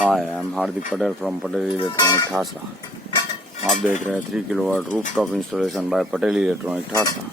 Hi I am Hardik Patel from Patel electronic THASRA। आप देख रहे हैं 3 kilowatt rooftop installation by Patel electronic THASRA।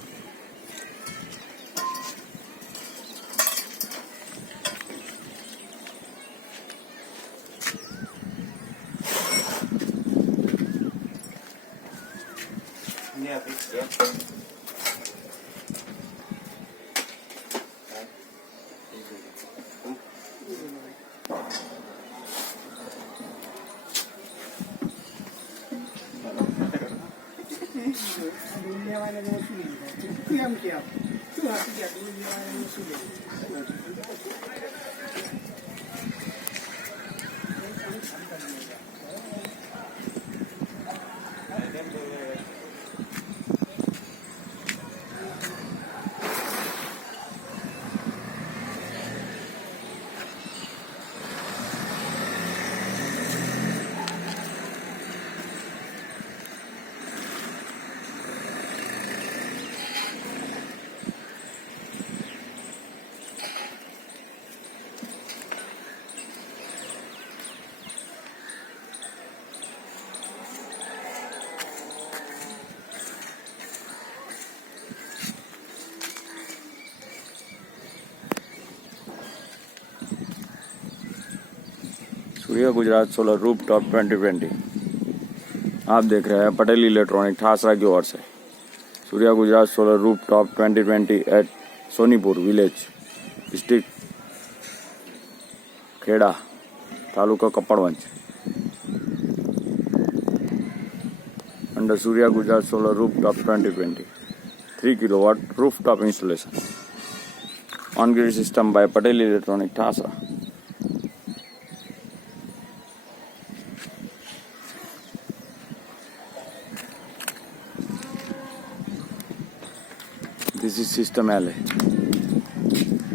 Surya Gujarat solar rooftop 2020। आप देख रहे हैं पटेल इलेक्ट्रॉनिक THASRA की ओर से Surya Gujarat solar rooftop 2020 at Sonipur village, district Kheda, taluka Kapadvanj, under Surya Gujarat solar rooftop 2020 3 kilowatt rooftop installation on grid system by Patel Electronic THASRA। This is system L.